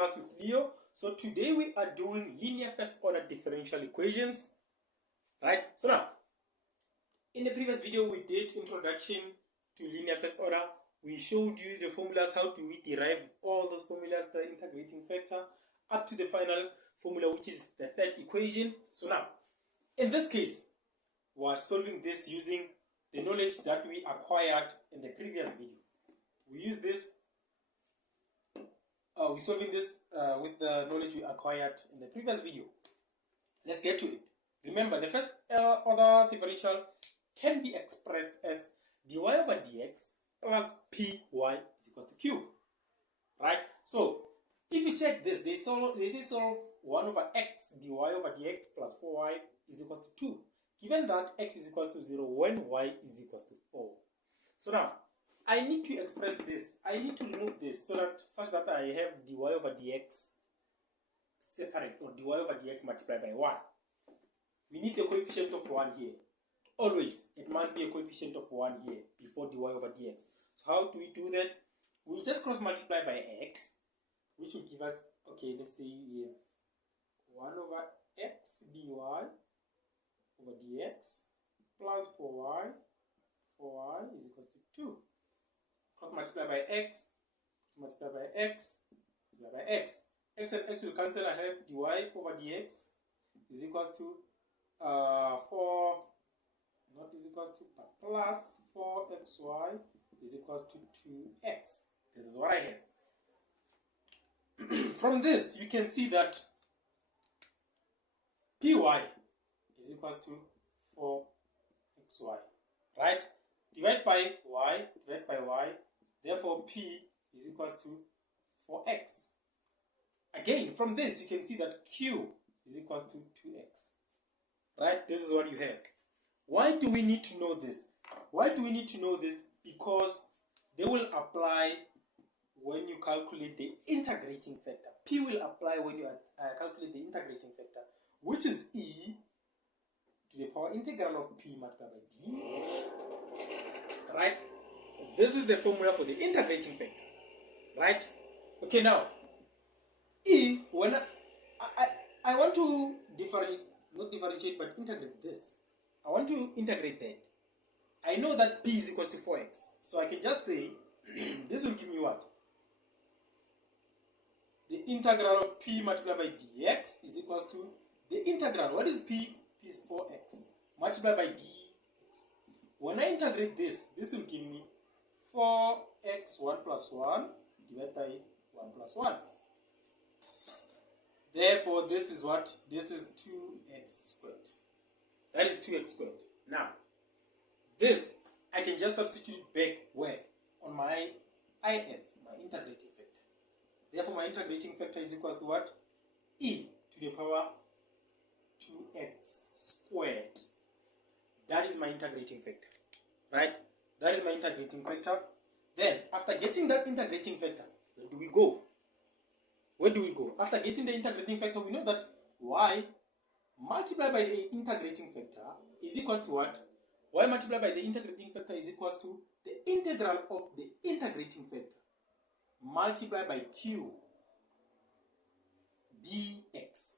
class with Leo. So today we are doing linear first order differential equations, right? So now, in the previous video we did introduction to linear first order. We showed you the formulas, how do we derive all those formulas, the integrating factor, up to the final formula, which is the third equation. So now, in this case, we are solving this using the knowledge that we acquired in the previous video. We use this, we're solving this with the knowledge we acquired in the previous video. Let's get to it. Remember, the first order differential can be expressed as dy over dx plus py is equals to q, right? So if you check this, they say solve 1 over x dy over dx plus 4y is equals to 2, given that x is equals to 0 when y is equals to 4. So now I need to express this. I need to remove this such that I have dy over dx separate, or dy over dx multiplied by 1. We need a coefficient of 1 here. Always, it must be a coefficient of 1 here before dy over dx. So how do we do that? We just cross multiply by x, which will give us, okay, let's say we have 1 over x dy over dx plus 4y is equals to 2. Cross multiply by x, multiply by x, multiply by x. X and x will cancel. I have dy over dx is equals to 4, not is equals to, but plus 4xy is equals to 2x. This is what I have. From this, you can see that py is equals to 4xy, right? Divide by y, therefore p is equals to 4x. Again, from this, you can see that q is equals to 2x, right? This is what you have. Why do we need to know this? Why do we need to know this? Because they will apply when you calculate the integrating factor. P will apply when you calculate the integrating factor, which is e to the power integral of p multiplied by dx, right? This is the formula for the integrating factor, right? Okay, now e, when I want to not differentiate but integrate this. I want to integrate that. I know that p is equals to 4x, so I can just say this will give me what? The integral of p multiplied by dx is equals to the integral. What is p? P is 4x multiplied by dx. When I integrate this, this will give me 4x 1 plus 1 divided by 1 plus 1. Therefore, this is what? This is 2x squared. That is 2x squared. Now, this, I can just substitute back where? On my IF, my integrating factor. Therefore, my integrating factor is equals to what? E to the power 2x squared. That is my integrating factor, right? That is my integrating factor. Then, after getting that integrating factor, where do we go? Where do we go? After getting the integrating factor, we know that y multiplied by the integrating factor is equals to what? Y multiplied by the integrating factor is equals to the integral of the integrating factor multiplied by q dx.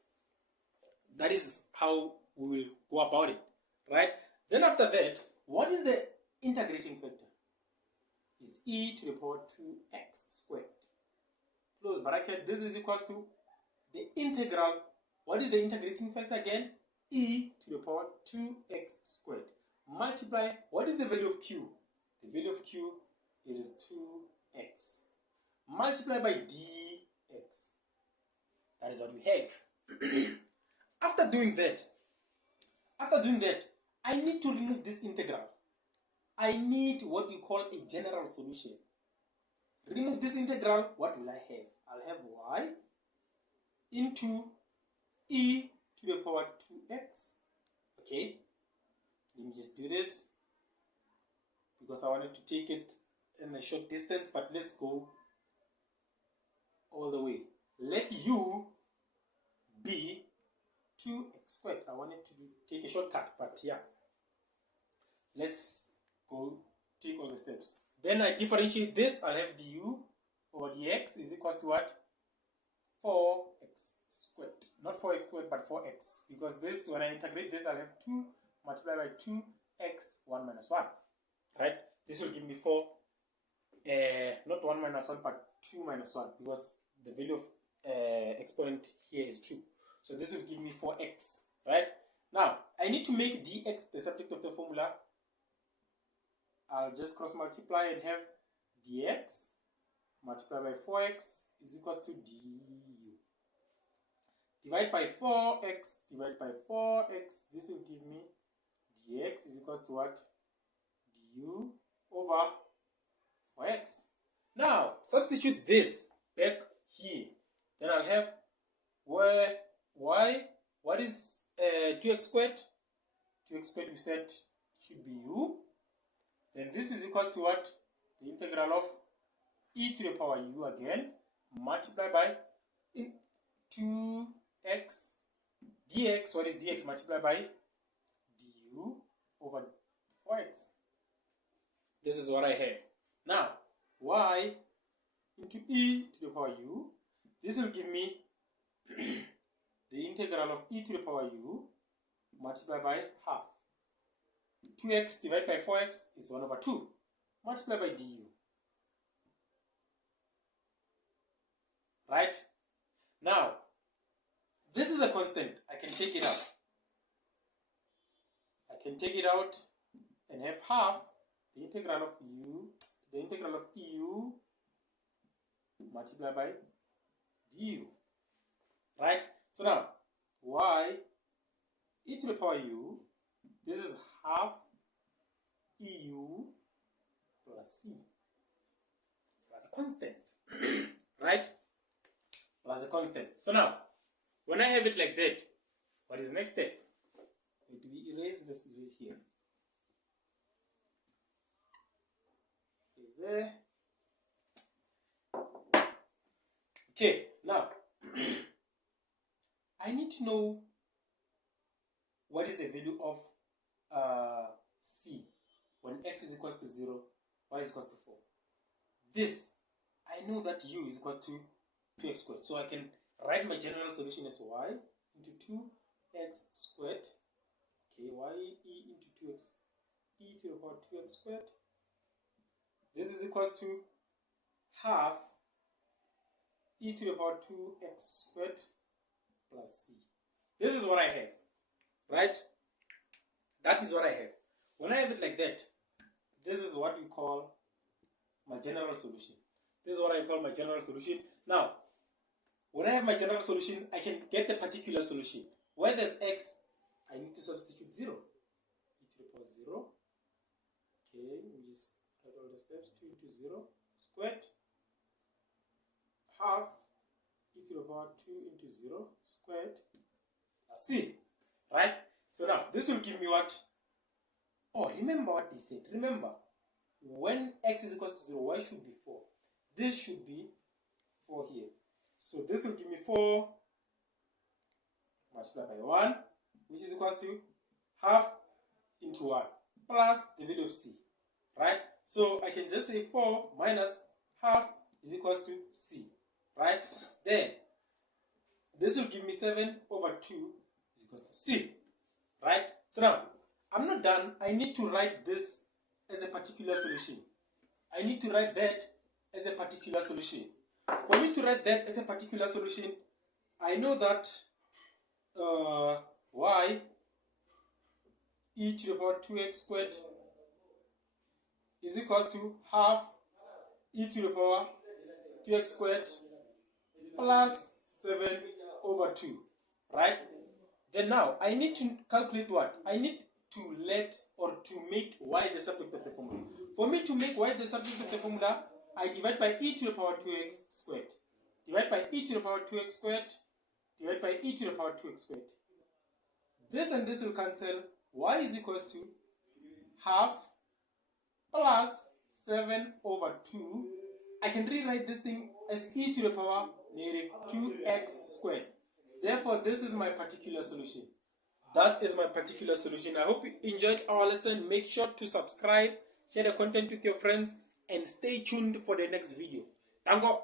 That is how we will go about it, right? Then after that, what is the integrating factor? Is e to the power 2x squared. Close bracket, this is equals to the integral. What is the integrating factor again? E to the power 2x squared. Multiply, what is the value of q? The value of q, it is 2x. Multiply by dx. That is what we have. After doing that, I need to remove this integral. I need what we call a general solution. Remove this integral, what will I have? I'll have y into e to the power 2x. Okay, let me just do this because I wanted to take it in a short distance, but let's go all the way. Let u be 2x squared. I wanted to take a shortcut, but yeah, let's go take all the steps. Then I differentiate this. I have du over dx is equals to what? 4x squared. Not 4x squared, but 4x. Because this, when I integrate this, I'll have 2 multiplied by 2x 1 minus 1. Right? This will give me 4. Not 1 minus 1, but 2 minus 1. Because the value of exponent here is 2. So this will give me 4x. Right? Now, I need to make dx the subject of the formula. I'll just cross multiply and have dx multiplied by 4x is equals to du. Divide by 4x, divide by 4x, this will give me dx is equals to what? Du over 4x. Now, substitute this back here. Then I'll have where y, what is 2x squared? 2x squared we said should be u. Then this is equals to what? The integral of e to the power u again, multiplied by 2x dx. What is dx? Multiplied by du over 4x. This is what I have. Now, y into e to the power u. This will give me the integral of e to the power u multiplied by half. 2x divided by 4x is 1 over 2 multiplied by du. Right? Now, this is a constant. I can take it out. I can take it out and have half the integral of u, the integral of eu multiplied by du. Right? So now, y e to the power u, this is half eu plus c. That's a constant. Right? Plus a constant. So now, when I have it like that, what is the next step? Do we erase this? Erase here. Is there? Okay, now I need to know what is the value of c when x is equals to 0, y is equals to 4. This, I know that u is equals to 2x squared. So I can write my general solution as y into 2x squared. Okay, y e into 2x, e to the power 2x squared. This is equals to half e to the power 2x squared plus c. This is what I have. Right? That is what I have. When I have it like that, this is what we call my general solution. This is what I call my general solution. Now, when I have my general solution, I can get the particular solution. Where there's x, I need to substitute 0. E to the power 0. Okay, we just write all the steps. 2 into 0 squared. Half e to the power 2 into 0 squared plus c. Right? So now, this will give me what? Oh, remember what they said. Remember, when x is equals to 0, y should be 4. This should be 4 here. So this will give me 4 multiplied by 1, which is equals to half into 1 plus the value of c. Right? So I can just say 4 minus half is equals to c. Right? Then, this will give me 7 over 2 is equals to c. Right? So now, I'm not done. I need to write this as a particular solution. I need to write that as a particular solution. For me to write that as a particular solution, I know that y e to the power 2x squared is equals to half e to the power 2x squared plus 7 over 2. Right? Then now, I need to calculate what? I need to let or to make y the subject of the formula. For me to make y the subject of the formula, I divide by e to the power 2x squared. Divide by e to the power 2x squared. Divide by e to the power 2x squared. This and this will cancel. Y is equals to half plus 7 over 2. I can rewrite this thing as e to the power negative 2x squared. Therefore, this is my particular solution. That is my particular solution. I hope you enjoyed our lesson. Make sure to subscribe, share the content with your friends, and stay tuned for the next video. Tango!